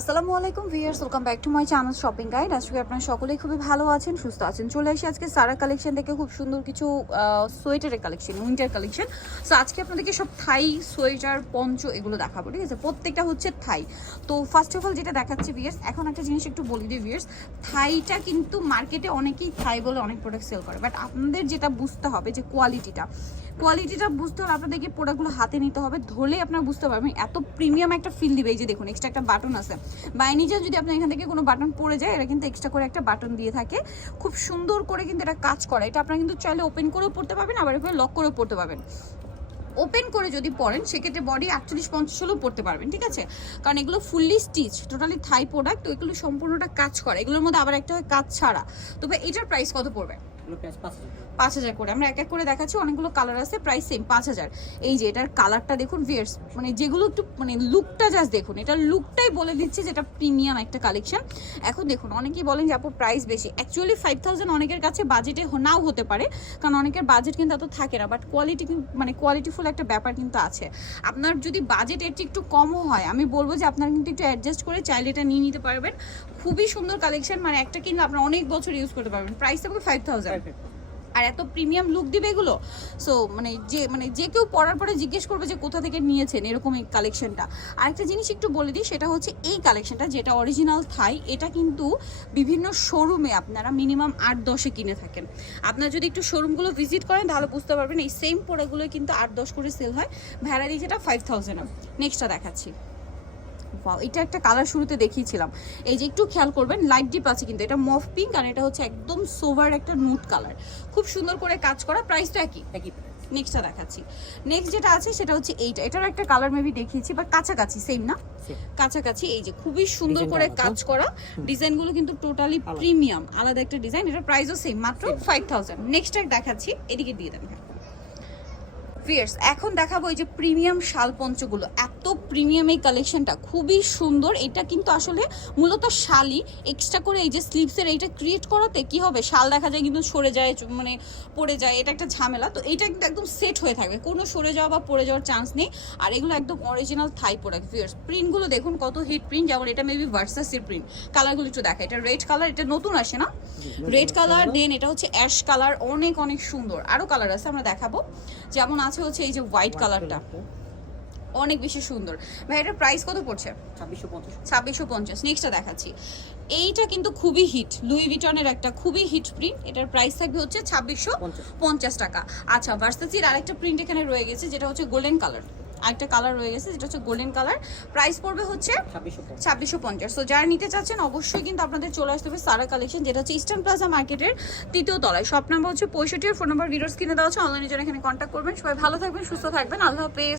আসসালামু আলাইকুম viewers welcome back to my channel shopping guide আজকে আপনারা সকলেই খুবই ভালো আছেন, সুস্থ আছেন। চলে আসি আজকে সারা কালেকশন থেকে খুব সুন্দর কিছু সোয়েটারের কালেকশন উইন্টার কালেকশন সো আজকে আপনাদেরকে সব থাই সোয়েটার পঞ্চ এগুলো দেখাবো, ঠিক আছে? প্রত্যেকটা হচ্ছে থাই তো ফার্স্ট অফ অল যেটা দেখাচ্ছে ভিয়ার্স এখন একটা জিনিস একটু বলি দিই ভিয়ার্স থাইটা কিন্তু মার্কেটে অনেকেই থাই বলে অনেক প্রোডাক্ট সেল করে। বাট আপনাদের যেটা বুঝতে হবে যে কোয়ালিটিটা কোয়ালিটিটা বুঝতে হলে আপনাদেরকে প্রোডাক্টগুলো হাতে নিতে হবে। ধরলেই আপনারা বুঝতে পারবেন। এত প্রিমিয়াম একটা ফিল দিবে এই যে দেখুন এক্সট্রা একটা বাটন আছে। বাই নিজে যদি আপনার এখান থেকে কোনো বাটন পড়ে যায় এটা কিন্তু এক্সট্রা করে একটা বাটন দিয়ে থাকে। খুব সুন্দর করে কিন্তু এটা কাজ করে। এটা আপনারা কিন্তু চাইলে ওপেন করেও পড়তে পারবেন, আবার এভাবে লক করেও পড়তে পারবেন। ওপেন করে যদি পরেন সেক্ষেত্রে বডি আটচল্লিশ পঞ্চাশ হলেও পড়তে পারবেন, ঠিক আছে? কারণ এগুলো fully stitch totally Thai product তো এগুলো সম্পূর্ণটা কাজ করে। এগুলোর মধ্যে আবার একটা কাজ ছাড়া। তবে এটার প্রাইস কত পড়বে? পাঁচ হাজার করে। আমরা এক এক করে দেখাচ্ছি, অনেকগুলো কালার প্রাইস সেম পাঁচ হাজার। এই যে এটার কালারটা দেখুন মানে যেগুলো একটু মানে লুকটা জাস্ট দেখুন লুকটাই বলে দিচ্ছে যেটা প্রিমিয়াম একটা কালেকশন এখন দেখুন, অনেকেই বলেন যে, আপু প্রাইস বেশি। অ্যাকচুয়ালি ফাইভ থাউজেন্ড অনেকের কাছে বাজেটে নাও হতে পারে, কারণ অনেকের বাজেট কিন্তু এত থাকে না বাট কোয়ালিটি মানে কোয়ালিটিফুল একটা ব্যাপার কিন্তু আছে। আপনার যদি বাজেট এর একটু কমও হয়, আমি বলব যে, আপনারা কিন্তু একটু অ্যাডজাস্ট করে চাইলে এটা নিয়ে নিতে পারবেন। খুবই সুন্দর কালেকশন মানে একটা কিনলে আপনারা অনেক বছর ইউজ করতে পারবেন। প্রাইস থাকবে ফাইভ থাউজেন্ড আর এত প্রিমিয়াম লুক দিবে এগুলো? সো মানে যে মানে যে কেউ পরার পরে জিজ্ঞেস করবে যে কোথা থেকে নিয়েছেন এরকম এই কালেকশনটা আরেকটা জিনিস একটু বলে দিই সেটা হচ্ছে এই কালেকশনটা যেটা অরিজিনাল থাই এটা কিন্তু বিভিন্ন শোরুমে আপনারা মিনিমাম আট দশে কিনে থাকেন। আপনারা যদি একটু শোরুমগুলো ভিজিট করেন তাহলে বুঝতে পারবেন এই সেম প্রোডাক্টগুলো কিন্তু আট দশ করে সেল হয়। ভ্যারাইটি যেটা ফাইভ থাউজেন্ড নেক্সটটা দেখাচ্ছি। Wow, এটা একটা কালার শুরুতে দেখিয়েছিলাম। এই যে একটু খেয়াল করবেন লাইট ডিপ আছে কিন্তু এটা মফ পিঙ্ক আর এটা হচ্ছে একদম সোভার একটা নুট কালার খুব সুন্দর করে কাজ করা প্রাইসটা একই। একই নেক্সটটা দেখাচ্ছি। নেক্সট যেটা আছে সেটা হচ্ছে এইটা। এটার একটা কালার মেবি দেখিয়েছি বা কাছাকাছি সেম না? কাছাকাছি এই যে খুবই সুন্দর করে কাজ করা। ডিজাইনগুলো কিন্তু টোটালি প্রিমিয়াম আলাদা একটা ডিজাইন এটার প্রাইসও সেম মাত্র ফাইভ থাউজেন্ড নেক্সট দেখাচ্ছি এদিকে দিয়ে দেন। ফিয়ার্স এখন দেখাবো এই যে প্রিমিয়াম শাল পঞ্চগুলো এত প্রিমিয়াম এই কালেকশনটা খুবই সুন্দর। এটা কিন্তু আসলে মূলত শালই। এক্সট্রা করে এই যে স্লিভসের এইটা ক্রিয়েট করাতে কি হবে? শাল দেখা যায় কিন্তু সরে যায় মানে পড়ে যায়, এটা একটা ঝামেলা। তো এটা কিন্তু একদম সেট হয়ে থাকবে। কোনো সরে যাওয়া বা পড়ে যাওয়ার চান্স নেই। আর এগুলো একদম অরিজিনাল থাই প্রোডাক্ট ফিয়ার্স প্রিন্টগুলো দেখুন কত হিট প্রিন্ট যেমন এটা মেবি ভার্সাসের প্রিন্ট কালারগুলো একটু দেখা এটা রেড কালার এটা নতুন আসে না? রেড কালার দেন এটা হচ্ছে অ্যাশ কালার অনেক অনেক সুন্দর। আরও কালার আছে, আমরা দেখাবো। যেমন আছে হচ্ছে এই যে হোয়াইট কালারটা অনেক বেশি সুন্দর। ভাই এটার প্রাইস কত পড়ছে? ছাব্বিশশো পঞ্চাশ। ছাব্বিশশো পঞ্চাশ। নেক্সটটা দেখাচ্ছি। এইটা কিন্তু খুবই হিট লুই ভিটনের একটা খুবই হিট প্রিন্ট এটার প্রাইস থাকবে হচ্ছে ছাব্বিশশো পঞ্চাশ পঞ্চাশ। টাকা। আচ্ছা ভার্সাসির আরেকটা প্রিন্ট এখানে রয়ে গেছে যেটা হচ্ছে গোল্ডেন কালার আরেকটা কালার রয়ে গেছে যেটা হচ্ছে গোল্ডেন কালার প্রাইস পড়বে হচ্ছে ছাব্বিশশো পঞ্চাশ। সো পঞ্চাশ। তো যারা নিতে চাচ্ছেন অবশ্যই কিন্তু আপনাদের চলে আসতে হবে সারা কালেকশন যেটা হচ্ছে ইস্টার্ন প্লাজা মার্কেটের তৃতীয় তলায়। সব নাম্বার হচ্ছে পঁয়ষট্টি ফোন নাম্বার ভিডিওস কিনে দেওয়া হচ্ছে অনলাইনে জন্য এখানে কন্ট্যাক্ট করবেন। সবাই ভালো থাকবেন সুস্থ থাকবেন। আল্লাহ হাফেজ।